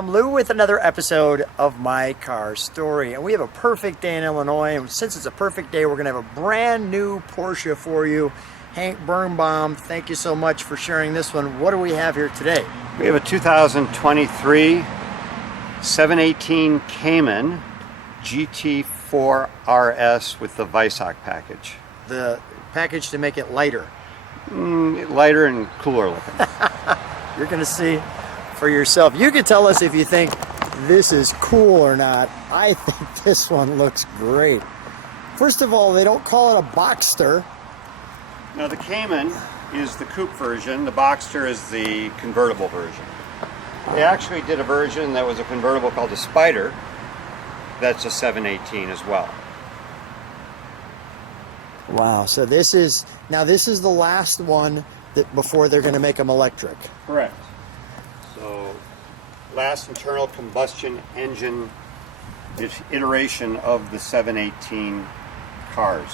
I'm Lou with another episode of My Car Story. And we have a perfect day in Illinois, and since it's a perfect day, we're going to have a brand new Porsche for you. Hank Bernbaum, thank you so much for sharing this one. What do we have here today? We have a 2023 718 Cayman GT4 RS with the Weissach Package. The package to make it lighter. Lighter and cooler looking. You're going to see for yourself. You can tell us if you think this is cool or not. I think this one looks great. First of all, they don't call it a Boxster. Now the Cayman is the coupe version, the Boxster is the convertible version. They actually did a version that was a convertible called the Spider. That's a 718 as well. Wow, so this is the last one that before they're going to make them electric. Correct. So last internal combustion engine iteration of the 718 cars.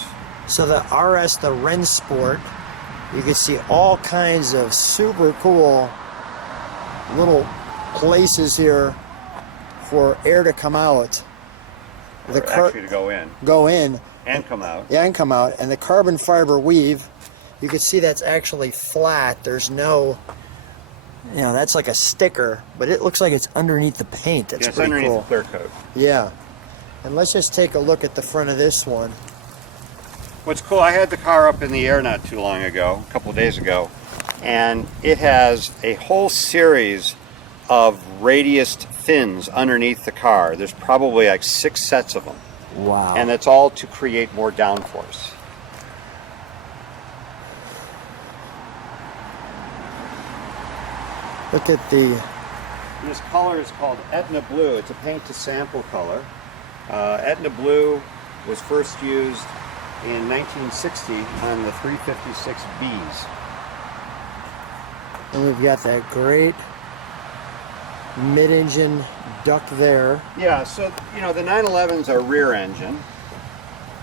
So the RS, the Rennsport, you can see all kinds of super cool little places here for air to come out. Actually to go in. Go in. And come out. Yeah, and come out. And the carbon fiber weave, you can see that's actually flat. There's no, that's like a sticker, but it looks like it's underneath the paint. That's it's pretty underneath cool. the clear coat. Yeah. And let's just take a look at the front of this one. What's cool, I had the car up in the air not too long ago, a couple of days ago, and it has a whole series of radiused fins underneath the car. There's probably like 6 sets of them. Wow. And that's all to create more downforce. Look at the... This color is called Aetna Blue. It's a paint to sample color. Aetna Blue was first used in 1960 on the 356Bs. And we've got that great mid-engine duct there. Yeah, so the 911s are rear engine,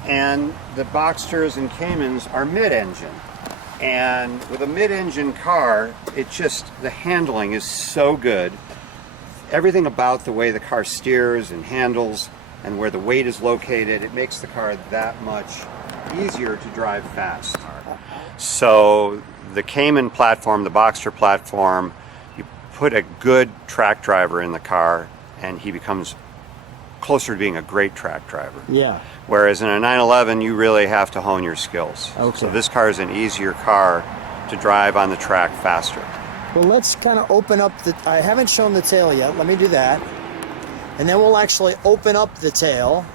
and the Boxsters and Caymans are mid-engine. And with a mid-engine car, the handling is so good. Everything about the way the car steers and handles and where the weight is located, it makes the car that much easier to drive fast. So the Cayman platform, the Boxster platform, you put a good track driver in the car and he becomes closer to being a great track driver. Yeah. Whereas in a 911, you really have to hone your skills. Okay. So this car is an easier car to drive on the track faster. Well, let's kind of open up I haven't shown the tail yet. Let me do that. And then we'll actually open up the tail.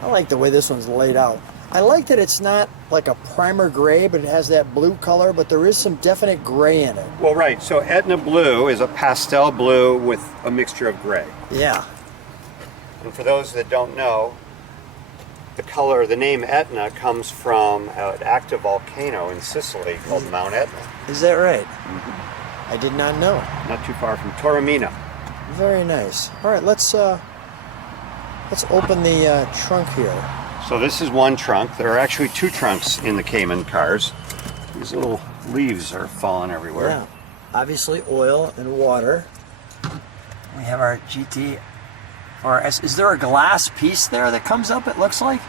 I like the way this one's laid out. I like that it's not like a primer gray, but it has that blue color, but there is some definite gray in it. Well, right. So Aetna Blue is a pastel blue with a mixture of gray. Yeah. And for those that don't know, the name Etna comes from an active volcano in Sicily called Mount Etna. Is that right? Mm-hmm. I did not know. Not too far from Taormina. Very nice. All right, let's open the trunk here. So this is one trunk. There are actually 2 trunks in the Cayman cars. These little leaves are falling everywhere. Yeah. Obviously oil and water. We have our GT RS. Is there a glass piece there that comes up, it looks like?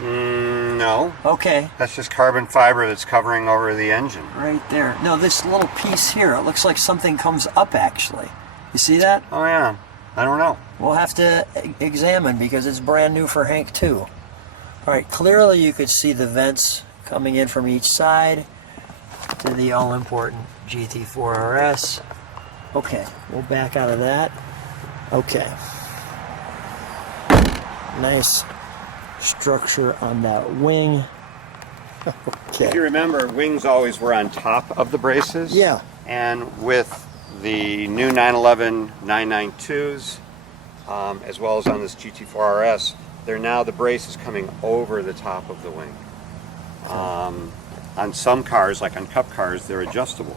No. Okay. That's just carbon fiber that's covering over the engine. Right there. No, this little piece here, it looks like something comes up actually. You see that? Oh yeah. I don't know. We'll have to examine because it's brand new for Hank too. All right, clearly you could see the vents coming in from each side to the all-important GT4 RS. Okay, we'll back out of that. Okay. Nice structure on that wing. Okay. If you remember, wings always were on top of the braces. Yeah. And with the new 911 992s, as well as on this GT4 RS, the brace is coming over the top of the wing. On some cars, like on Cup cars, they're adjustable.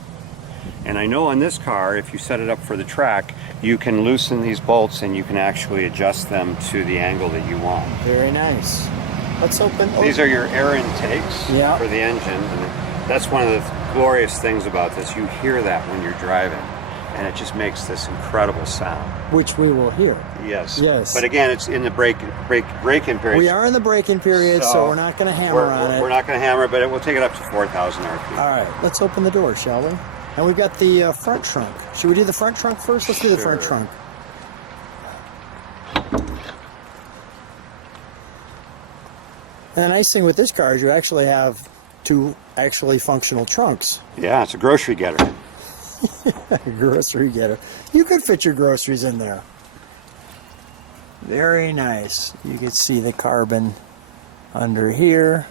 And I know on this car, if you set it up for the track, you can loosen these bolts and you can actually adjust them to the angle that you want. Very nice. Let's open. These are your air intakes Yeah. for the engine. And that's one of the glorious things about this. You hear that when you're driving, and it just makes this incredible sound. Which we will hear. Yes. Yes. But again, it's in the break-in period. We are in the break-in period, so we're not going to hammer on it. We're not going to hammer, but we'll take it up to 4,000 RPM. All right, let's open the door, shall we? And we've got the front trunk. Should we do the front trunk first? Let's do the front trunk. And the nice thing with this car is you actually have two actually functional trunks. Yeah, it's a grocery getter. Grocery getter. You could fit your groceries in there. Very nice. You can see the carbon under here.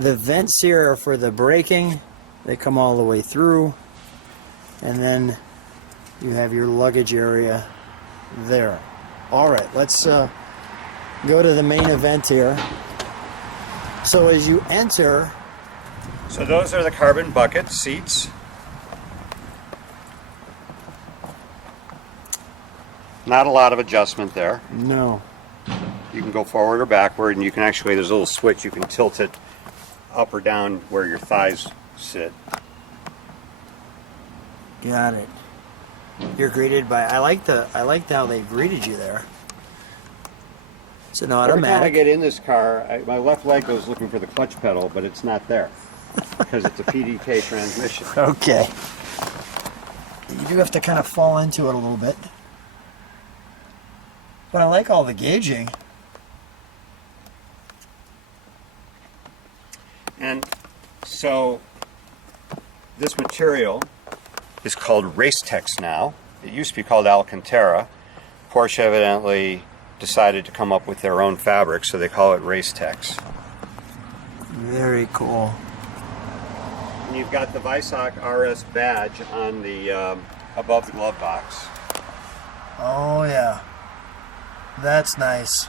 The vents here are for the braking. They come all the way through. And then you have your luggage area there. All right, let's go to the main event here. So as you enter... So those are the carbon bucket seats. Not a lot of adjustment there. No. You can go forward or backward, and you can actually, there's a little switch, you can tilt it up or down where your thighs sit. Got it. You're greeted by, I like how they greeted you there. It's an automatic. Every time I get in this car, my left leg goes looking for the clutch pedal, but it's not there because it's a PDK transmission. Okay. You do have to kind of fall into it a little bit. But I like all the gauging. And so this material is called Racetex now. It used to be called Alcantara. Porsche evidently decided to come up with their own fabric, so they call it Racetex. Very cool. And you've got the Weissach RS badge on the above the glove box. Oh yeah, that's nice.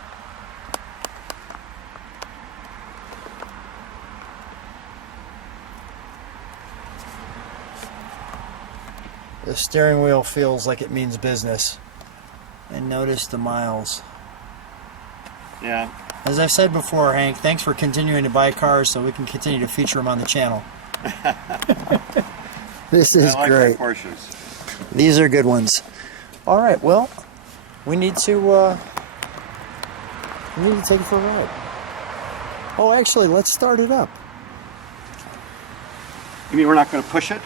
The steering wheel feels like it means business. And notice the miles. Yeah. As I've said before, Hank, thanks for continuing to buy cars so we can continue to feature them on the channel. This is I like great. my Porsches. These are good ones. All right, well, we need to take it for a ride. Oh, actually, let's start it up. You mean we're not going to push it?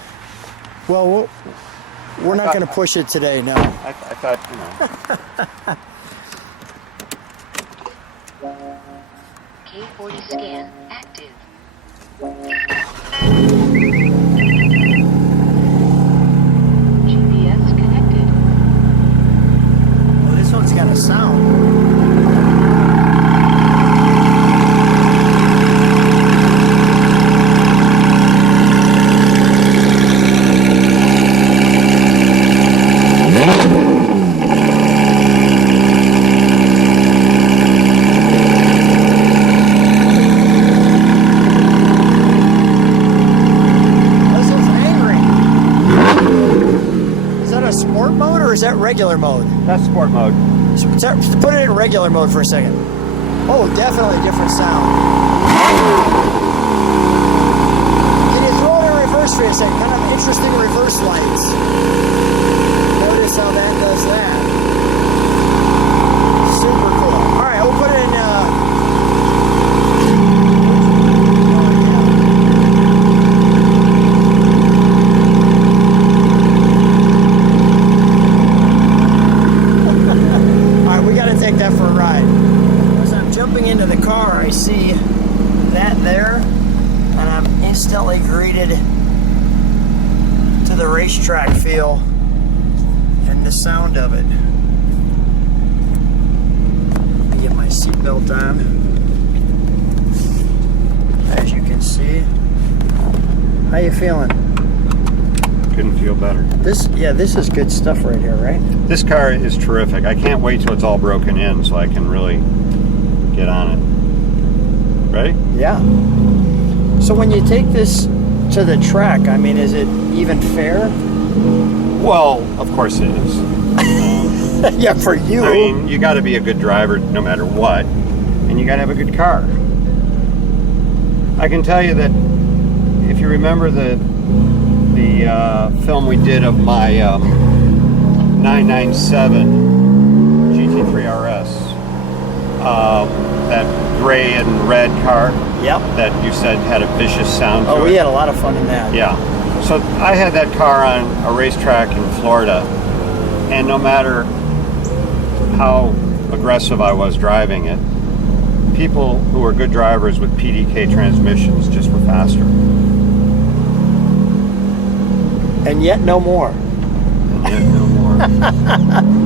Well, we're not going to push it today, no. I thought, K40 scan active. GPS connected. Well, this one's got a sound. Is that regular mode? that's sport mode. Put it in regular mode for a second. Oh, definitely different sound. Can you throw it in reverse for a second? Kind of interesting reverse lights. Notice how that does that. Super cool. All right, we'll put it in. Take that for a ride. As I'm jumping into the car, I see that there, and I'm instantly greeted to the racetrack feel and the sound of it. Let me get my seatbelt on. As you can see, how you feeling? Couldn't feel better. This is good stuff right here, right? This car is terrific. I can't wait till it's all broken in so I can really get on it. Ready? Yeah. So when you take this to the track, I mean, is it even fair? Well, of course it is. Yeah, for you. I mean, you got to be a good driver no matter what, and you got to have a good car. I can tell you that if you remember the the film we did of my 997 GT3 RS. That gray and red car. Yep. That you said had a vicious sound to it. Oh, we had a lot of fun in that. Yeah. So I had that car on a racetrack in Florida, and no matter how aggressive I was driving it, people who were good drivers with PDK transmissions just were faster. And yet no more. And yet no more.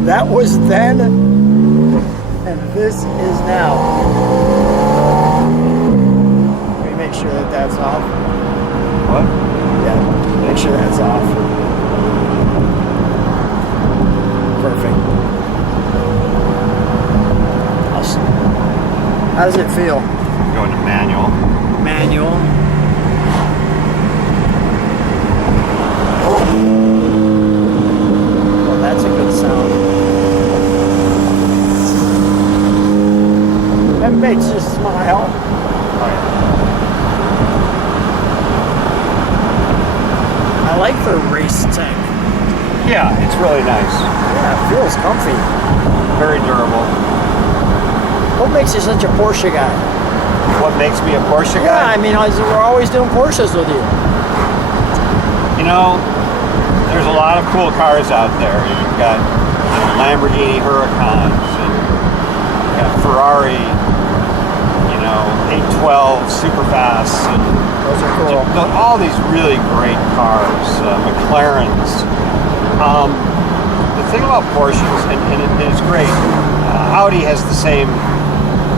That was then, and this is now. Let me make sure that that's off. What? Yeah, make sure that's off. Perfect. Awesome. How does it feel? Going to manual. Manual. Well, that's a good sound. That makes you smile. Oh, yeah. I like the race tank. Yeah, it's really nice. Yeah, it feels comfy. Very durable. What makes you such a Porsche guy? What makes me a Porsche Yeah, guy? I mean, we're always doing Porsches with you. You know, there's a lot of cool cars out there. You've got Lamborghini Huracans, and you've got Ferrari, 812 Superfasts, and Those are cool. all these really great cars, McLarens. The thing about Porsches, and it's great, Audi has the same.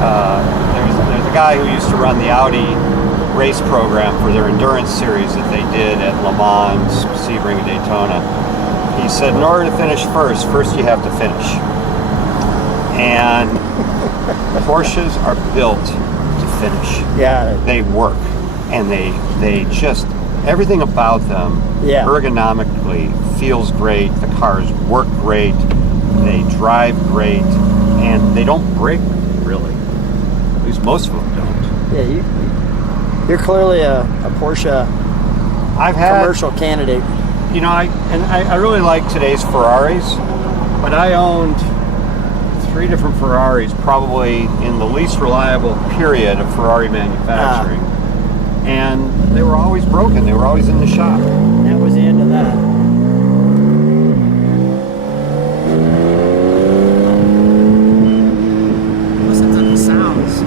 There's a guy who used to run the Audi race program for their endurance series that they did at Le Mans, Sebring, Daytona. He said, in order to finish first you have to finish. And Porsches are built to finish. Yeah. They work, and they just, everything about them Yeah. ergonomically feels great. The cars work great. They drive great, and they don't break really. At least most of them don't. Yeah, you're clearly a Porsche I've had commercial candidate. I really like today's Ferraris, but I owned 3 different Ferraris probably in the least reliable period of Ferrari manufacturing. And they were always broken. They were always in the shop. That was the end of that. Listen to the sounds.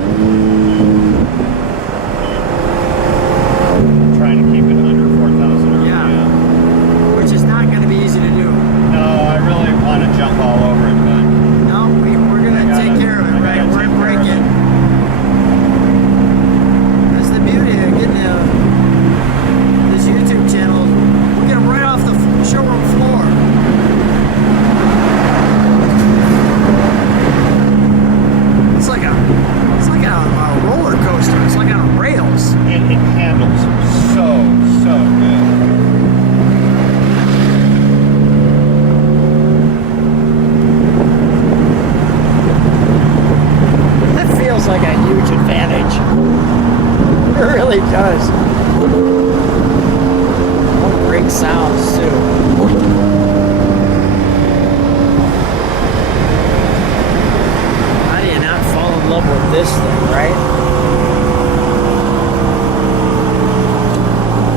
Trying to keep it under 4,000 RPM. Yeah. Which is not going to be easy to do. No, I really want to jump all over it, but No, we're going to take care of it, right? We're going to break it. That's the beauty of getting this YouTube channel. We'll get right off the showroom floor. It's like a roller coaster. It's like on rails. it handles so good. That feels like a huge advantage. It really does. What great sounds too. How do you not fall in love with this thing, right?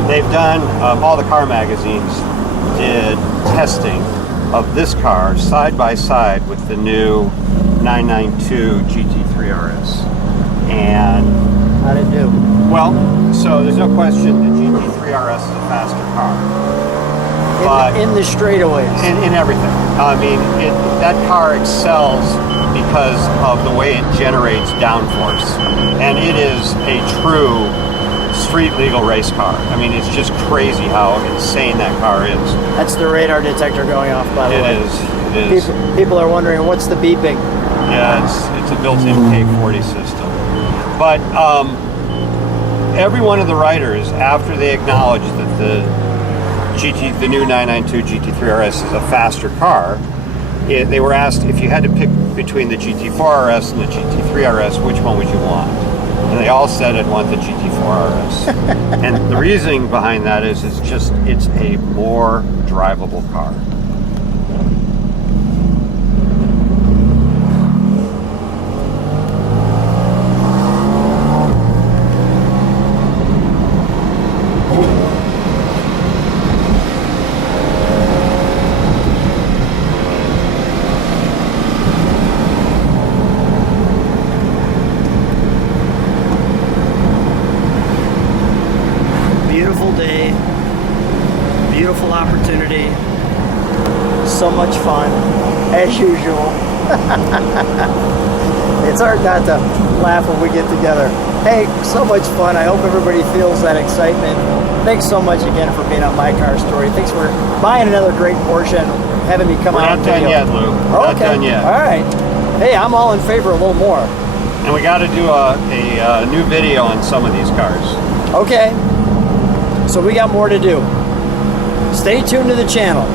They've done, all the car magazines did testing of this car side by side with the new 992 GT3 RS. And, How'd it do? well, so there's no question the GT3 RS is a faster car. But In the straightaways. in everything. I mean, that car excels because of the way it generates downforce. And it is a true street legal race car. I mean, it's just crazy how insane that car is. That's the radar detector going off, by the way. It is. People are wondering, what's the beeping? Yeah, it's a built-in K40 system. But every one of the writers, after they acknowledged that the new 992 GT3 RS is a faster car, they were asked if you had to pick between the GT4 RS and the GT3 RS, which one would you want? and they all said I'd want the GT4 RS. And the reasoning behind that is it's a more drivable car. Beautiful day, beautiful opportunity, so much fun, as usual. It's hard not to laugh when we get together. Hey, so much fun. I hope everybody feels that excitement. Thanks so much again for being on My Car Story. Thanks for buying another great Porsche and having me come We're out. not done yet, Lou. We're not done yet. All right. Hey, I'm all in favor of a little more. And we got to do a new video on some of these cars. Okay. So we got more to do. Stay tuned to the channel.